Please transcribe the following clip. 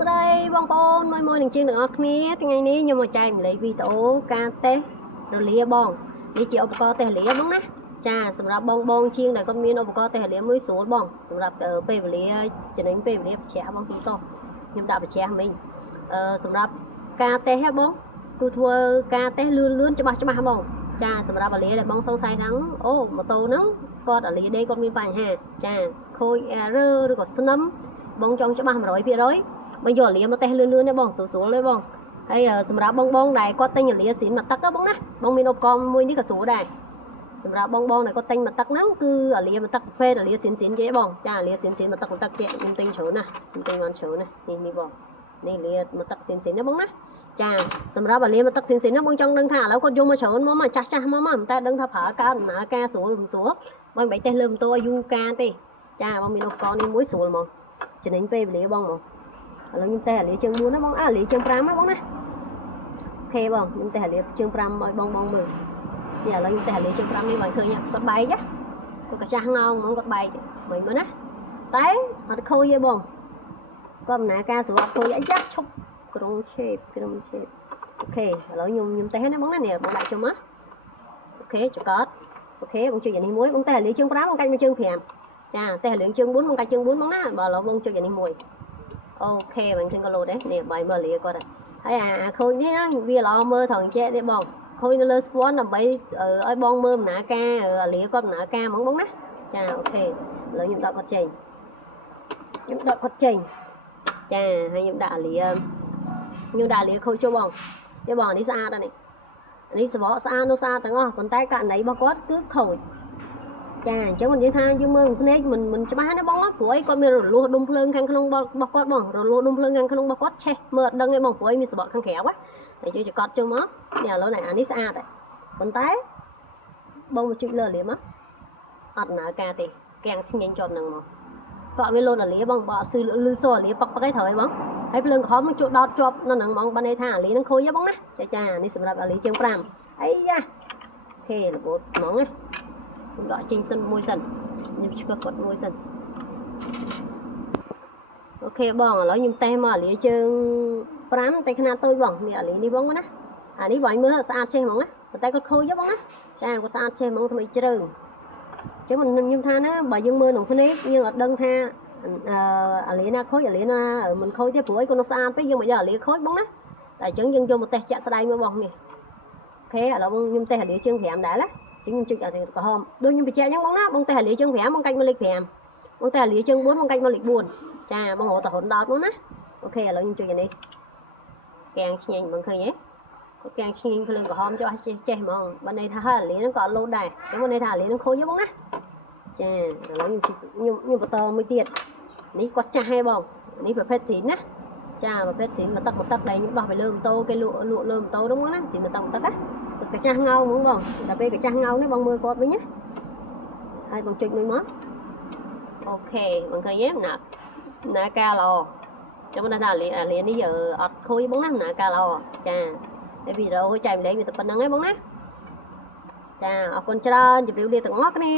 ស្ដីបងប្អូនមួយនឹងជាងទាំងអស់គ្នាថ្ងៃនេះខ្ញុំមកចែកម្លែកវីដេអូការតេស្តរលាបងនេះជាឧបករណ៍តេស្តរលាបងណាចាសម្រាប់បងជាងដែលគាត់មានឧបករណ៍តេស្តរលាមួយស្រួលបងសម្រាប់ពេលវេលាចំណេញពេលវេលាបញ្ជាក់បងទូទៅខ្ញុំដាក់បញ្ជាក់មិញសម្រាប់ការតេស្តហ៎បងគឺធ្វើការតេស្តលឿនច្បាស់បងចាសម្រាប់អាលាដែលបងសង្ស័យហ្នឹងអូម៉ូតូហ្នឹងគាត់អាលាដេគាត់មានបញ្ហាចាខូច error ឬក៏ស្នឹមបងចង់ច្បាស់ 100% បងយកអាលាមកតេស្តលឿនទេបងស្រួលទេបងហើយសម្រាប់បងដែលគាត់ទិញអាលាស៊ីនមកទឹកបងណាបងមានឧបករណ៍មួយនេះក៏ស្រួលដែរសម្រាប់បងដែលគាត់ទិញមកទឹកហ្នឹងគឺអាលាមកទឹកប្រភេទអាលាស៊ីនគេបងចាអាលាស៊ីនមកទឹកគេខ្ញុំទិញច្រើនណាខ្ញុំទិញបានច្រើនណានេះបងនេះអាលាមកទឹកស៊ីនណាបងណាចាសម្រាប់អាលាមកទឹកស៊ីនហ្នឹងបងចង់ដឹងថាឥឡូវគាត់យកមកច្រើនមកចាស់មកតែដឹងថាប្រើកើតដំណើរការស្រួលបងមិនបាច់តេស្តលើម៉ូតូឲ្យយូរការទេចាបងមានឧបករណ៍នេះមួយស្រួលហ្មងចំណេញពេលវេលាបងមកឥឡូវខ្ញុំតេស្តអាលាជើង4ណាបងអាលាជើង5ណាបងណាអូខេបងខ្ញុំតេស្តអាលាជើង5ឲ្យបងមើលនេះឥឡូវខ្ញុំតេស្តអាលាជើង5នេះបងឃើញគាត់បែកណាគាត់កាចាស់ងោងហ្មងគាត់បែកមិនមើលណាតែអត់ខូចទេបងគាត់ដំណើរការស្រួលអត់ខូចអីចាឈប់ក្រុង shape អូខេឥឡូវខ្ញុំតេស្តណាបងណានេះបងដាក់ជុំណាអូខេចកតអូខេបងជួយយ៉ាងនេះមួយបងតេស្តអាលាជើង5បងកាច់មកជើង5ចាតេស្តរឿងជើង4បងកាច់ជើង4បងណាបើឥឡូវបងចុចអានេះមួយអូខេបងឃើញក៏លោតដែរនេះបាយមើលលាគាត់ហើយអាខូចនេះណាវាល្អមើលត្រង់ចែកទេបងខូចនៅលើស្ពាន់ដើម្បីឲ្យបងមើលដំណើរការអាលាគាត់ដំណើរការហ្មងបងណាចាអូខេឥឡូវខ្ញុំដកគាត់ចេញចាហើយខ្ញុំដាក់អាលាខូចចូលបងយកបងនេះស្អាតនេះនេះសបកស្អាតនោះស្អាតទាំងអស់ប៉ុន្តែករណីរបស់គាត់គឺខូចចាអញ្ចឹងមិននិយាយថាយើងមើលភ្នែកមិនច្បាស់ណាបងព្រោះអីគាត់មានរលួសដុំភ្លើងខាងក្នុងរបស់គាត់បងរលួសដុំភ្លើងខាងក្នុងរបស់គាត់ឆេះមើលអត់ដឹងទេបងព្រោះអីមានសបកខាងក្រៅណាតែជួយចកត់ចូលមកនេះឥឡូវនេះអានេះស្អាតដែរប៉ុន្តែបងមកជួយលើអាលាមកអត់ដំណើរការទេកាំងស្ញែងជាប់នឹងមកគាត់វាលោតអាលាបងបើអត់ស៊ឺលឺសូអាលាប៉កឯងត្រូវអីបងហើយភ្លើងក្រហមនឹងជួយដោតជាប់នៅនឹងហ្មងបានន័យថាអាលានឹងខូចទេបងណាចានេះសម្រាប់អាលាជើង5អីយ៉ាអូខេរបូតហ្មងណាខ្ញុំដកចេញសិនមួយសិនខ្ញុំឆ្កឹះគាត់មួយសិនអូខេបងឥឡូវខ្ញុំតេស្តមកអាលាជើង5តែຂະຫນາតតូចបងនេះអាលានេះបងណាអានេះបងមើលស្អាតចេះហ្មងណាប៉ុន្តែគាត់ខូចទេបងណាចាគាត់ស្អាតចេះហ្មងថ្មីជ្រើងអញ្ចឹងខ្ញុំថាណាបើយើងមើលក្នុងភ្នែកយើងអត់ដឹងថាអាលាណាខូចអាលាណាមិនខូចទេព្រោះអីគាត់នៅស្អាតពេកយើងមិនយកអាលាខូចបងណាតែអញ្ចឹងយើងយកមកតេស្តចាក់ស្ដែងមកបងនេះអូខេឥឡូវខ្ញុំតេស្តអាលាជើង5ដែរណាខ្ញុំចុចអាក្រហមដូចខ្ញុំបញ្ជាក់អញ្ចឹងបងណាបងតេស្តអាលាជើង5បងកាច់មកលេខ5បងតេស្តអាលាជើង4បងកាច់មកលេខ4ចាបងរកតរហូតដល់បងណាអូខេឥឡូវខ្ញុំចុចអានេះកាំងឆ្ងាញ់បងឃើញទេកាំងឆ្ងាញ់ភ្លើងក្រហមចុះចេះហ្មងបើន័យថាអាលាហ្នឹងក៏អត់លោតដែរអញ្ចឹងន័យថាអាលាហ្នឹងខូចទេបងណាចាឥឡូវខ្ញុំបន្តមួយទៀតនេះគាត់ចាស់ហើយបងនេះប្រភេទស៊ីនណាចាប្រភេទស៊ីនមកទឹកដែលខ្ញុំដោះទៅលើម៉ូតូគេលក់លើម៉ូតូហ្នឹងណាស៊ីនមកទឹកណាគាត់កាចាស់ងោហ្មងបងដល់ពេលកាចាស់ងោនេះបងមើលគាត់វិញណាហើយបងចុចមួយមកអូខេបងឃើញទេណាការល្អចាំមិនថាអាលានេះអត់ខូចបងណាណាការល្អចាតែវីដេអូចែកម្លែកវាតែប៉ុណ្្នឹងឯងបងណាចាអរគុណច្រើនជម្រាបលាទាំងអស់គ្នា